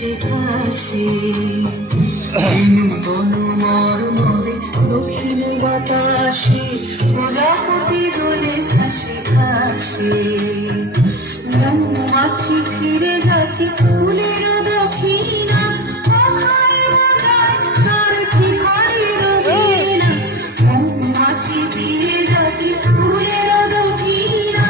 হাসি হাসি বনমর মরে দক্ষিণ বাতাসে প্রজাপতি বলে হাসি হাসি মৌমাছি ফিরে যাচ্ছে ফুলের দক্ষিণা মৌমাছি ফিরে যাচ্ছে ফুলের দক্ষিণা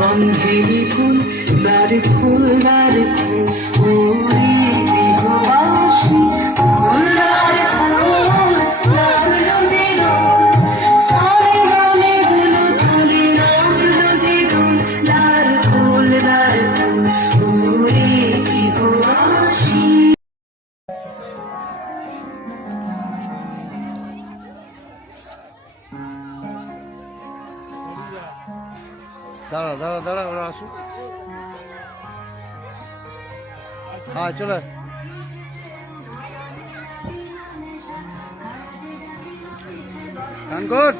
গন্ধেরি ফুল দ্বার ফুল দ্বার ফুল ওরে বিহবাসী ফুল দ্বার ফুল লাগলো যে দোল সবে গলে গুলো তুলে লাগলো যে দোল দ্বার ফুল ওরে বিহবাসী। দাঁড়া দাঁড়া দাঁড়া ওরা আসুক। হ্যাঁ চলে গান কর।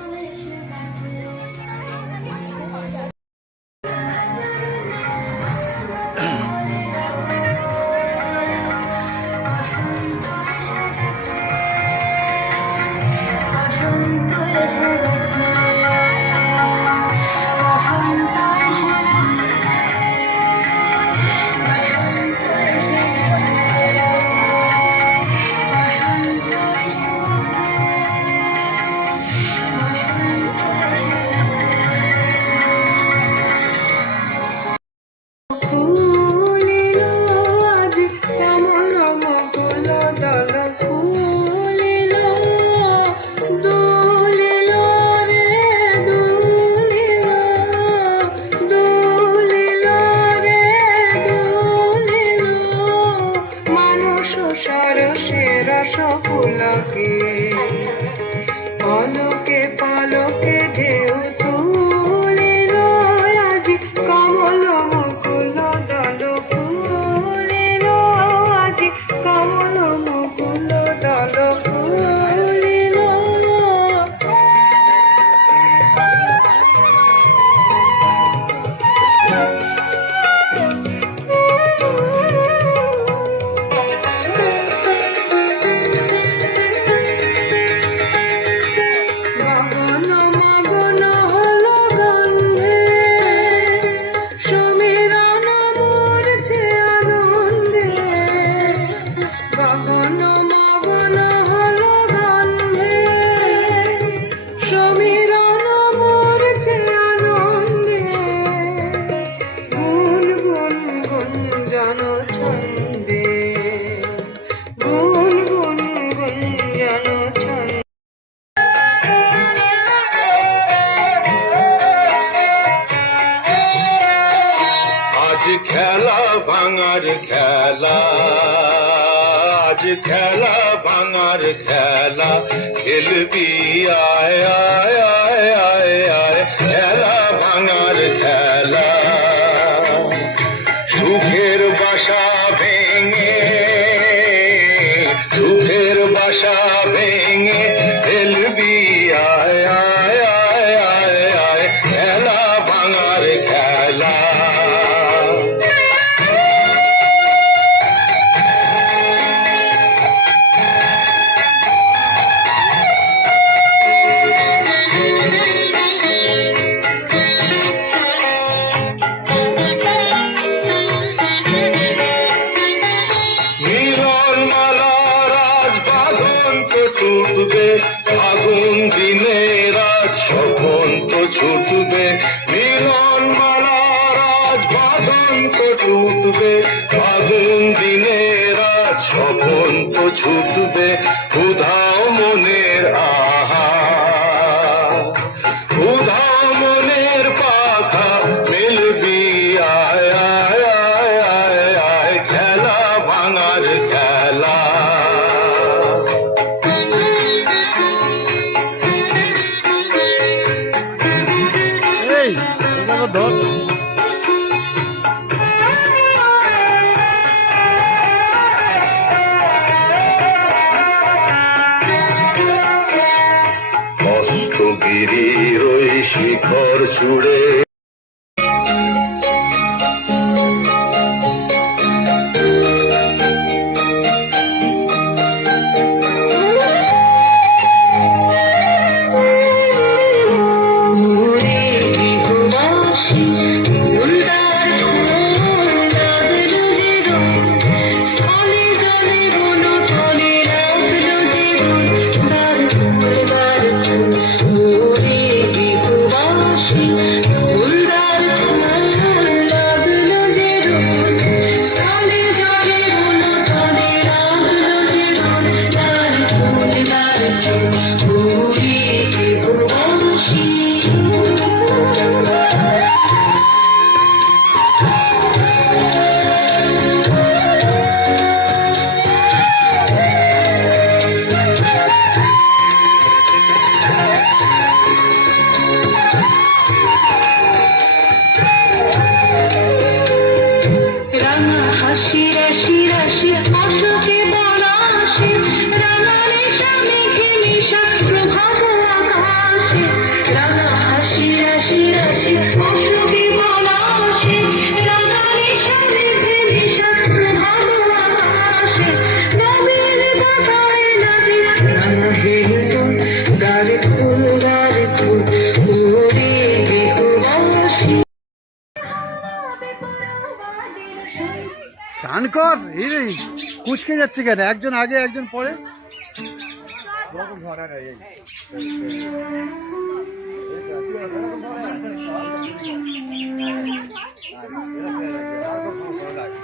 সকলকে পলকে পলকে ঢেউ তুলিল আজি কমল মুকুল দল ফুলিল আজি কমল মুকুল দল ফুলিল। খেলা ভাঙার খেলা আজ খেলা ভাঙার খেলা খেলবি আয় আয় আয় আয় আয় খেলা ভাঙার খেলা সুখের বাসা ভেঙে সুখের বাসা ভেঙে খেলবি আয় আয় আয় আয় আয় খেলা ভাঙার খেলা। ছুটবে আগুন দিনে রাত স্বপন তো ছুটবে মিলন মালা রাজ বাঁধন তো ছুটবে আগুন দিনে রাত স্বপন তো ছুটবে উধাও মনের আহা উধাও মনের পাখা মিলবি আয় আয় আয় আয় আয় খেলা ভাঙার খেলা। ধর জুড়ে। টান কর, এই রে, কুচকে যাচ্ছে কেন? একজন আগে একজন পরে।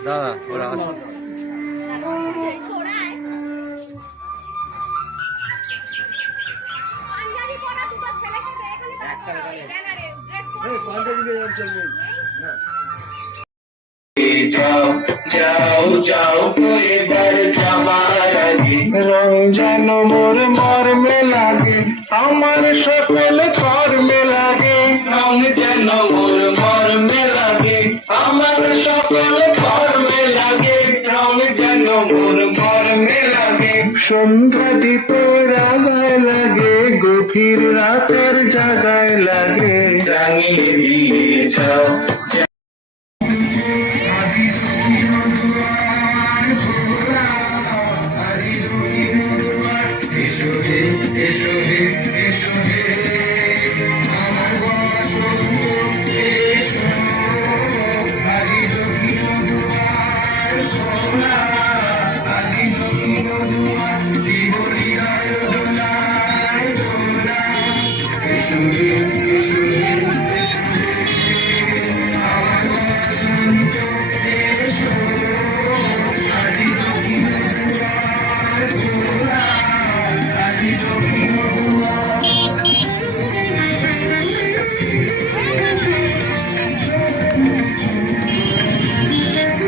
দাদা ওরা আসুন। যাও যাও যাও এবার যাবার আগে, রং যেন মোর মর্মে লাগে, আমার সকল কর্মে লাগে। রং যেন মোর মর্মে লাগে, আমার সকল কর্মে লাগে। রং যেন মোর মর্মে লাগে, সন্ধ্যা দীপ রাগায় লাগে, গভীর রাতের জাগায় লাগে। রাঙিয়ে দিয়ে যাও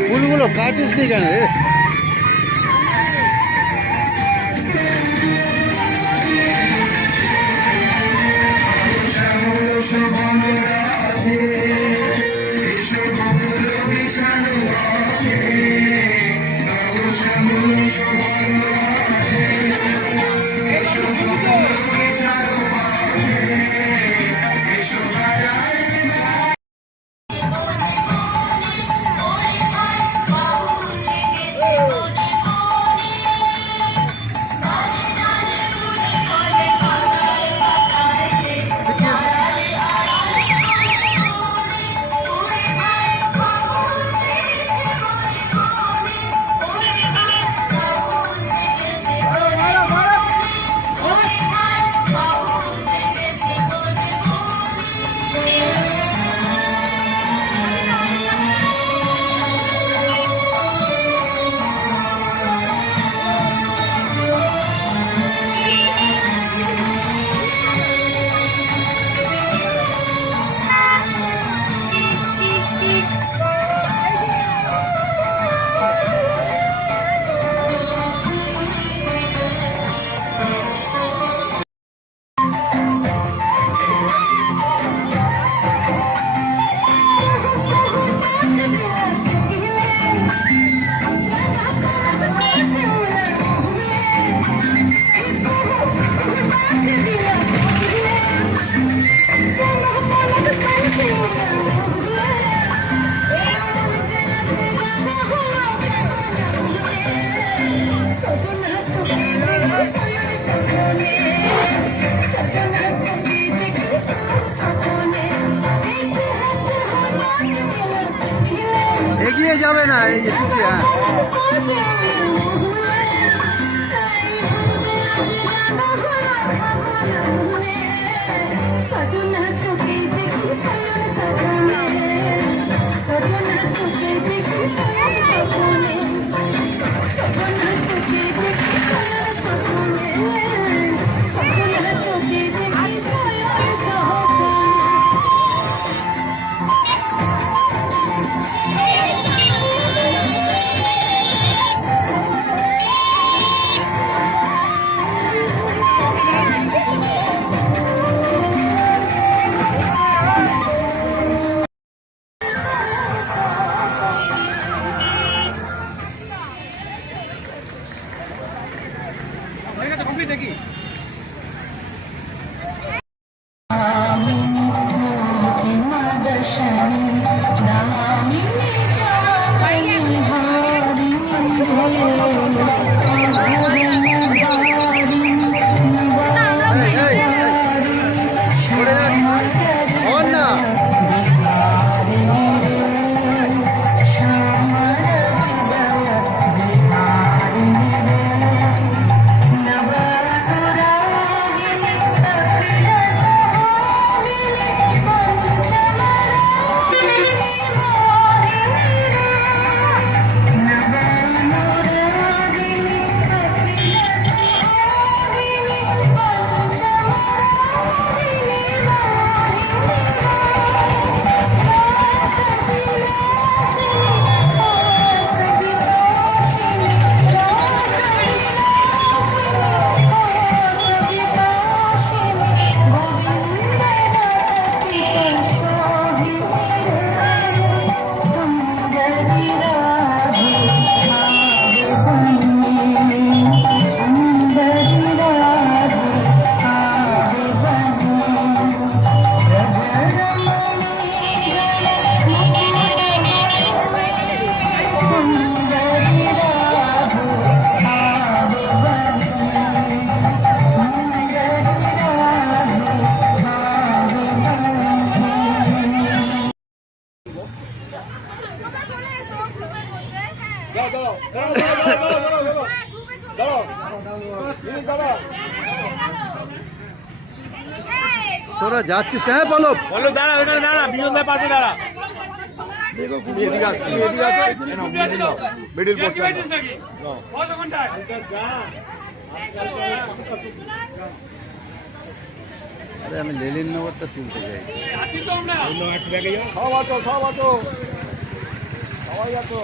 ফুলগুলো কাটিস নি কেন রে? এগিয়ে যাবে না, এই যে পিছিয়ে। হ্যাঁ তোরা যাচ্ছিস? হ্যাঁ বলো বলো, দাঁড়া ওখানে দাঁড়া, বিজনদার পাশে দাঁড়া। মিডিল পড়ছে। আরে আমি লেলিন নগরটা তুলতে চাই। সব আছো, সব আছো, সবাই আছো।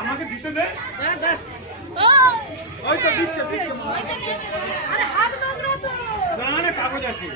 আমাকে দিতে দে। ওই তো দিচ্ছে, দিচ্ছে। আরে হাত নোংরা তো। না, কাগজ আছে।